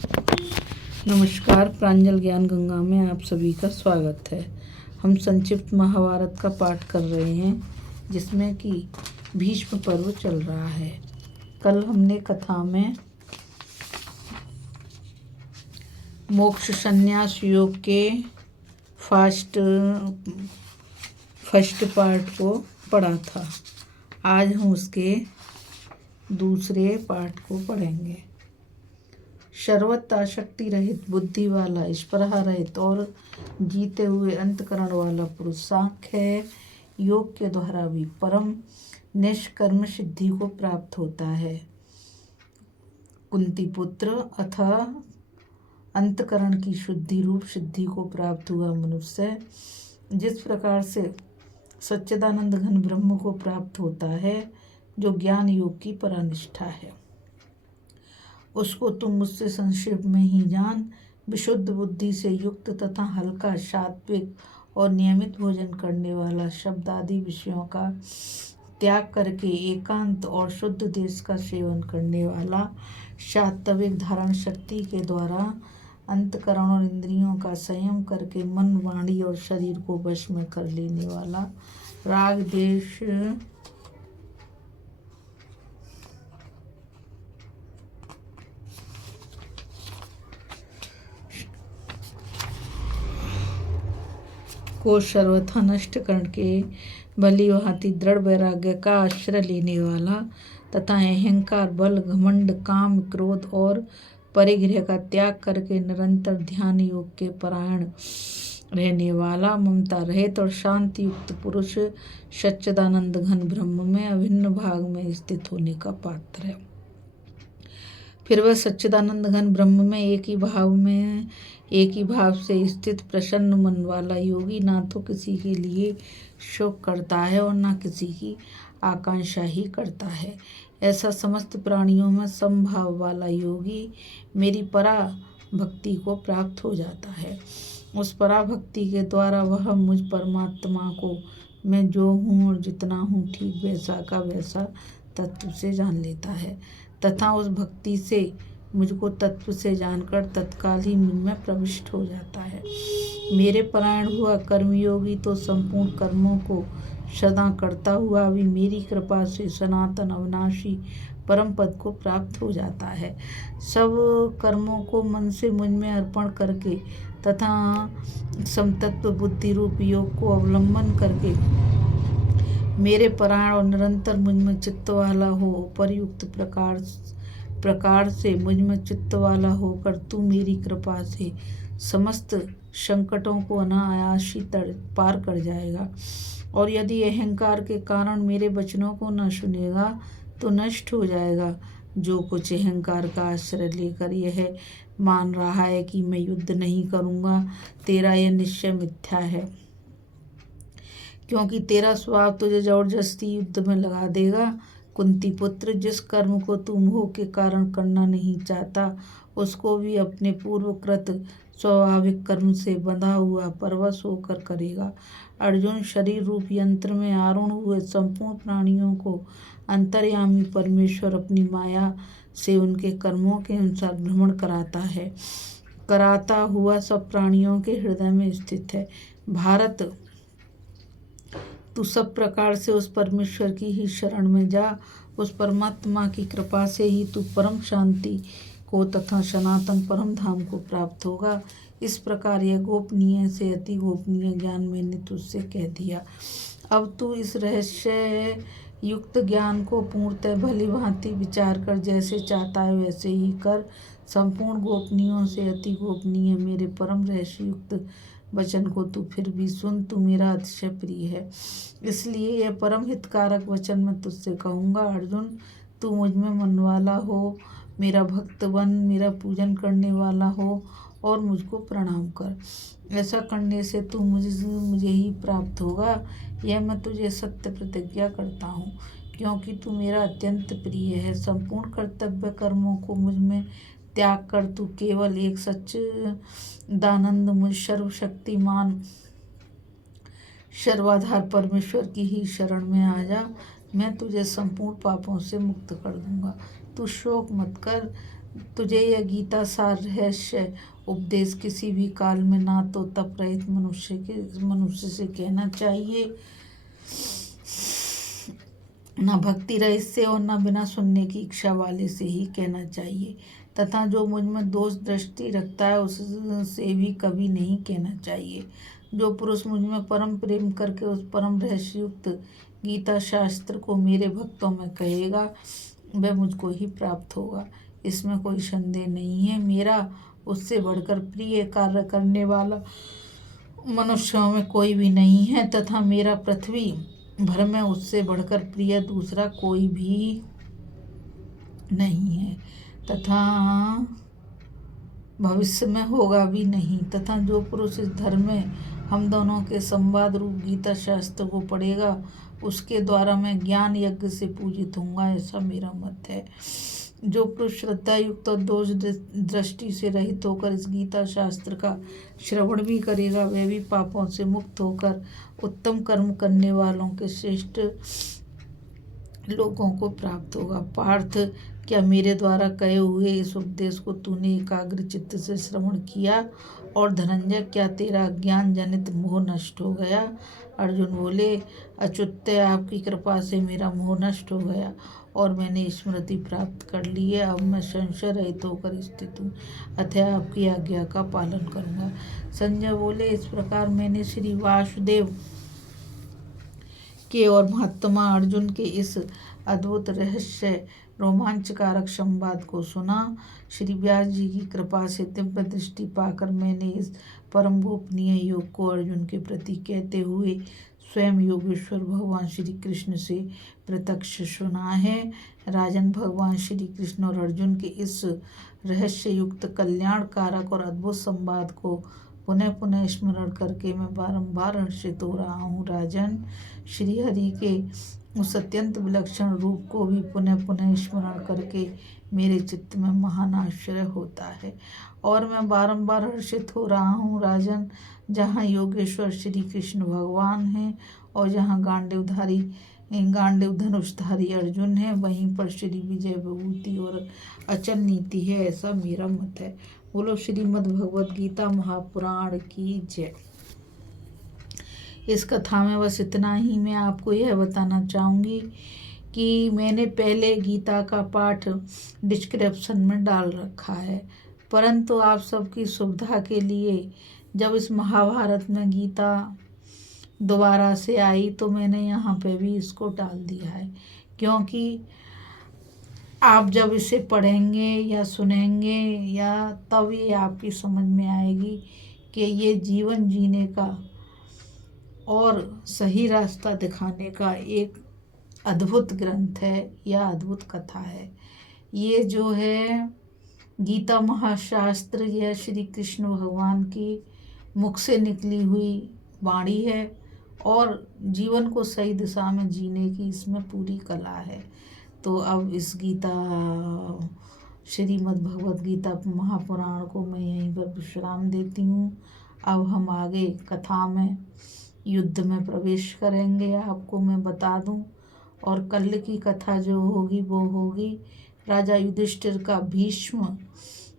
नमस्कार। प्रांजल ज्ञान गंगा में आप सभी का स्वागत है। हम संक्षिप्त महाभारत का पाठ कर रहे हैं, जिसमें कि भीष्म पर्व चल रहा है। कल हमने कथा में मोक्ष संन्यास योग के फर्स्ट पार्ट को पढ़ा था। आज हम उसके दूसरे पार्ट को पढ़ेंगे। सर्वत्र आसक्ति रहित, बुद्धि वाला, स्पृहा रहित और जीते हुए अंतकरण वाला पुरुष सांख्य योग के द्वारा भी परम निष्कर्म सिद्धि को प्राप्त होता है। कुंती पुत्र अथवा अंतकरण की शुद्धि रूप सिद्धि को प्राप्त हुआ मनुष्य जिस प्रकार से सच्चिदानंद घन ब्रह्म को प्राप्त होता है, जो ज्ञान योग की परानिष्ठा है, उसको तुम मुझसे संक्षेप में ही जान। विशुद्ध बुद्धि से युक्त तथा हल्का, सात्विक और नियमित भोजन करने वाला, शब्द आदि विषयों का त्याग करके एकांत और शुद्ध देश का सेवन करने वाला, सात्विक धारण शक्ति के द्वारा अंतकरण और इंद्रियों का संयम करके मन, वाणी और शरीर को वश में कर लेने वाला, राग देश को सर्वथा नष्ट करके भली भांति दृढ़ वैराग्य का आश्रय लेने वाला तथा अहंकार, बल, घमंड, काम, क्रोध और परिग्रह का त्याग करके निरंतर ध्यान योग के परायण रहने वाला, ममता रहित और शांति युक्त पुरुष सच्चिदानंद घन ब्रह्म में अभिन्न भाग में स्थित होने का पात्र है। फिर वह सच्चिदानंद घन ब्रह्म में एक ही भाव से स्थित प्रसन्न मन वाला योगी ना तो किसी के लिए शोक करता है और ना किसी की आकांक्षा ही करता है। ऐसा समस्त प्राणियों में समभाव वाला योगी मेरी परा भक्ति को प्राप्त हो जाता है। उस परा भक्ति के द्वारा वह मुझ परमात्मा को मैं जो हूँ और जितना हूँ ठीक वैसा का वैसा तत्व से जान लेता है तथा उस भक्ति से मुझको तत्व से जानकर तत्काल ही मुझ में प्रविष्ट हो जाता है। मेरे परायण हुआ कर्मयोगी तो संपूर्ण कर्मों को सदा करता हुआ भी मेरी कृपा से सनातन अविनाशी परम पद को प्राप्त हो जाता है। सब कर्मों को मन से मुझ में अर्पण करके तथा समतत्व बुद्धि रूप योग को अवलंबन करके मेरे परायण और निरंतर मुझ में चित्त वाला हो, उपरयुक्त प्रकार से मुझ में चित्त वाला होकर तू मेरी कृपा से समस्त संकटों को अनायास ही पार कर जाएगा। और यदि अहंकार के कारण मेरे वचनों को न सुनेगा तो नष्ट हो जाएगा। जो कुछ अहंकार का आश्रय लेकर यह मान रहा है कि मैं युद्ध नहीं करूँगा, तेरा यह निश्चय मिथ्या है, क्योंकि तेरा स्वभाव तुझे जबरदस्ती युद्ध में लगा देगा। कुंती पुत्र, जिस कर्म को तू मोह के कारण करना नहीं चाहता, उसको भी अपने पूर्वकृत स्वाभाविक कर्म से बंधा हुआ परवश होकर करेगा। अर्जुन, शरीर रूप यंत्र में आरूढ़ हुए संपूर्ण प्राणियों को अंतर्यामी परमेश्वर अपनी माया से उनके कर्मों के अनुसार भ्रमण कराता हुआ सब प्राणियों के हृदय में स्थित है। भारत, तू सब प्रकार से उस परमेश्वर की ही शरण में जा। उस परमात्मा की कृपा से ही तू परम शांति को तथा सनातन परम धाम को प्राप्त होगा। इस प्रकार यह गोपनीय से अति गोपनीय ज्ञान मैंने तुझसे कह दिया। अब तू इस रहस्य युक्त ज्ञान को पूर्णतः भली भांति विचार कर जैसे चाहता है वैसे ही कर। संपूर्ण गोपनीयों से अति गोपनीय मेरे परम रहस्य युक्त वचन को तू फिर भी सुन। तू मेरा अतिशय प्रिय है, इसलिए यह परम हितकारक वचन मैं तुझसे कहूँगा। अर्जुन, तू मुझ में मन वाला हो, मेरा भक्त बन, मेरा पूजन करने वाला हो और मुझको प्रणाम कर। ऐसा करने से तू मुझे ही प्राप्त होगा, यह मैं तुझे सत्य प्रतिज्ञा करता हूँ, क्योंकि तू मेरा अत्यंत प्रिय है। संपूर्ण कर्तव्य कर्मों को मुझ में त्याग कर तू केवल एक सच्चिदानंद मुझ सर्वशक्तिमान सर्वाधार परमेश्वर की ही शरण में आ जा। मैं तुझे संपूर्ण पापों से मुक्त कर दूंगा। तू शोक मत कर, तुझे यह गीता सार रहस्य उपदेश किसी भी काल में ना तो तप रहित मनुष्य से कहना चाहिए, ना भक्ति रहित से, और ना बिना सुनने की इच्छा वाले से ही कहना चाहिए, तथा जो मुझ में दोष दृष्टि रखता है उससे भी कभी नहीं कहना चाहिए। जो पुरुष मुझ में परम प्रेम करके उस परम रहस्ययुक्त गीता शास्त्र को मेरे भक्तों में कहेगा, वह मुझको ही प्राप्त होगा, इसमें कोई संदेह नहीं है। मेरा उससे बढ़कर प्रिय कार्य करने वाला मनुष्यों में कोई भी नहीं है, तथा मेरा पृथ्वी भर में उससे बढ़कर प्रिय दूसरा कोई भी नहीं है, तथा भविष्य में होगा भी नहीं। तथा जो पुरुष इस धर्म में हम दोनों के संवाद रूप गीता शास्त्र को पढ़ेगा, उसके द्वारा मैं ज्ञान यज्ञ से पूजित होऊंगा, ऐसा मेरा मत है। जो पुरुष श्रद्धा युक्त और दोष दृष्टि से रहित होकर इस गीता शास्त्र का श्रवण भी करेगा, वह भी पापों से मुक्त होकर उत्तम कर्म करने वालों के श्रेष्ठ लोगों को प्राप्त होगा। पार्थ, क्या मेरे द्वारा कहे हुए इस उपदेश को तूने एकाग्र चित्त से श्रवण किया? और धनंजय, क्या तेरा ज्ञान जनित मोह नष्ट हो गया? अर्जुन बोले, अच्युत, आपकी कृपा से मेरा मोह नष्ट हो गया और मैंने स्मृति प्राप्त कर ली है। अब मैं संशय रहित होकर स्थित हूँ, अतः आपकी आज्ञा का पालन करूँगा। संजय बोले, इस प्रकार मैंने श्री वासुदेव के और महात्मा अर्जुन के इस अद्भुत रहस्य रोमांचकारक संवाद को सुना। श्री व्यास जी की कृपा से दिव्य दृष्टि पाकर मैंने इस परम गोपनीय योग को अर्जुन के प्रति कहते हुए स्वयं योगेश्वर भगवान श्री कृष्ण से प्रत्यक्ष सुना है। राजन, भगवान श्री कृष्ण और अर्जुन के इस रहस्य युक्त कल्याणकारक और अद्भुत संवाद को पुनः पुनः स्मरण करके मैं बारंबार हर्षित हो रहा हूँ। राजन, श्री हरि के उस अत्यंत विलक्षण रूप को भी पुनः पुनः स्मरण करके मेरे चित्त में महान आश्चर्य होता है और मैं बारंबार हर्षित हो रहा हूँ। राजन, जहाँ योगेश्वर श्री कृष्ण भगवान हैं और जहाँ गांडीव धनुषधारी अर्जुन है, वहीं पर श्री विजय विभूति और अचल नीति है, ऐसा मेरा मत है। बोलो श्रीमद् भगवद गीता महापुराण की जय। इस कथा में बस इतना ही मैं आपको यह बताना चाहूँगी कि मैंने पहले गीता का पाठ डिस्क्रिप्शन में डाल रखा है, परंतु आप सबकी सुविधा के लिए जब इस महाभारत में गीता दोबारा से आई तो मैंने यहाँ पे भी इसको डाल दिया है, क्योंकि आप जब इसे पढ़ेंगे या सुनेंगे या तब ये आपकी समझ में आएगी कि ये जीवन जीने का और सही रास्ता दिखाने का एक अद्भुत ग्रंथ है या अद्भुत कथा है। ये जो है गीता महाशास्त्र, यह श्री कृष्ण भगवान की मुख से निकली हुई वाणी है और जीवन को सही दिशा में जीने की इसमें पूरी कला है। तो अब इस श्रीमद् भगवद गीता महापुराण को मैं यहीं पर विश्राम देती हूँ। अब हम आगे कथा में युद्ध में प्रवेश करेंगे, आपको मैं बता दूं। और कल की कथा जो होगी वो होगी राजा युधिष्ठिर का भीष्म,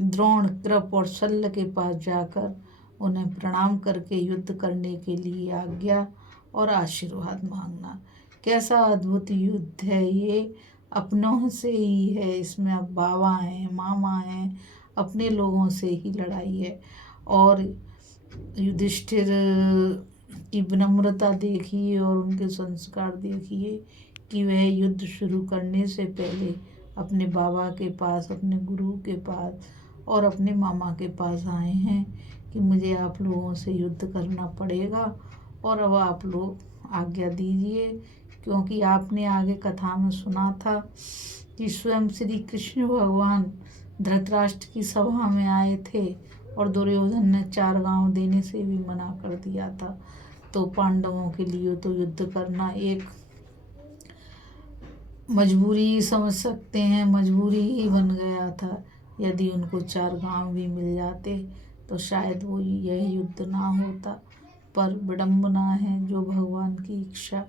द्रोण, कृप और शल्य के पास जाकर उन्हें प्रणाम करके युद्ध करने के लिए आज्ञा और आशीर्वाद मांगना। कैसा अद्भुत युद्ध है ये, अपनों से ही है, इसमें अब बाबा हैं, मामा हैं, अपने लोगों से ही लड़ाई है। और युधिष्ठिर की विनम्रता देखिए और उनके संस्कार देखिए कि वह युद्ध शुरू करने से पहले अपने बाबा के पास, अपने गुरु के पास और अपने मामा के पास आए हैं कि मुझे आप लोगों से युद्ध करना पड़ेगा और अब आप लोग आज्ञा दीजिए, क्योंकि आपने आगे कथा में सुना था कि स्वयं श्री कृष्ण भगवान धृतराष्ट्र की सभा में आए थे और दुर्योधन ने 4 गांव देने से भी मना कर दिया था। तो पांडवों के लिए तो युद्ध करना एक मजबूरी समझ सकते हैं, मजबूरी ही बन गया था। यदि उनको 4 गांव भी मिल जाते तो शायद वो यह युद्ध ना होता, पर विडंबना है जो भगवान की इच्छा।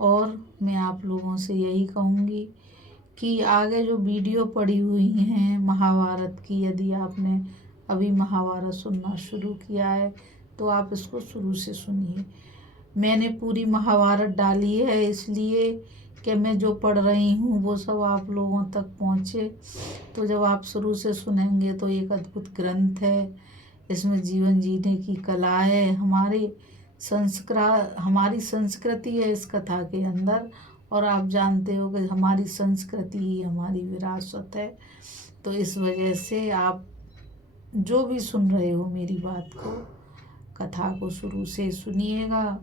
और मैं आप लोगों से यही कहूँगी कि आगे जो वीडियो पड़ी हुई हैं महाभारत की, यदि आपने अभी महाभारत सुनना शुरू किया है तो आप इसको शुरू से सुनिए। मैंने पूरी महाभारत डाली है इसलिए कि मैं जो पढ़ रही हूँ वो सब आप लोगों तक पहुँचे। तो जब आप शुरू से सुनेंगे तो एक अद्भुत ग्रंथ है, इसमें जीवन जीने की कला है, हमारी संस्कृति है इस कथा के अंदर। और आप जानते हो कि हमारी संस्कृति ही हमारी विरासत है। तो इस वजह से आप जो भी सुन रहे हो मेरी बात को, कथा को शुरू से सुनिएगा।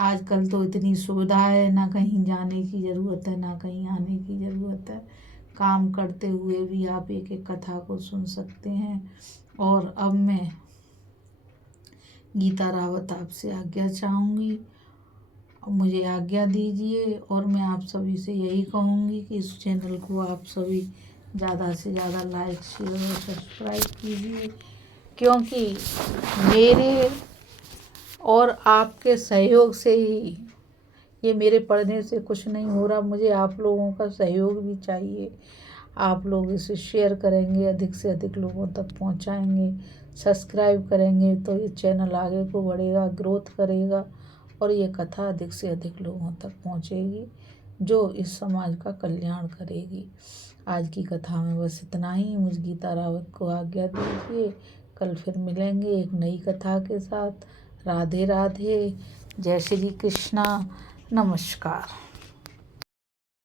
आजकल तो इतनी सुविधा है, ना कहीं जाने की ज़रूरत है ना कहीं आने की ज़रूरत है। काम करते हुए भी आप एक एक कथा को सुन सकते हैं। और अब मैं गीता रावत आपसे आज्ञा चाहूँगी, मुझे आज्ञा दीजिए। और मैं आप सभी से यही कहूँगी कि इस चैनल को आप सभी ज़्यादा से ज़्यादा लाइक शेयर और सब्सक्राइब कीजिए, क्योंकि मेरे और आपके सहयोग से ही, ये मेरे पढ़ने से कुछ नहीं हो रहा, मुझे आप लोगों का सहयोग भी चाहिए। आप लोग इसे शेयर करेंगे, अधिक से अधिक लोगों तक पहुंचाएंगे, सब्सक्राइब करेंगे तो ये चैनल आगे को बढ़ेगा, ग्रोथ करेगा और ये कथा अधिक से अधिक लोगों तक पहुंचेगी, जो इस समाज का कल्याण करेगी। आज की कथा में बस इतना ही। मुझ गीता रावत को आज्ञा दीजिए, कल फिर मिलेंगे एक नई कथा के साथ। राधे राधे, जय श्री कृष्णा, नमस्कार।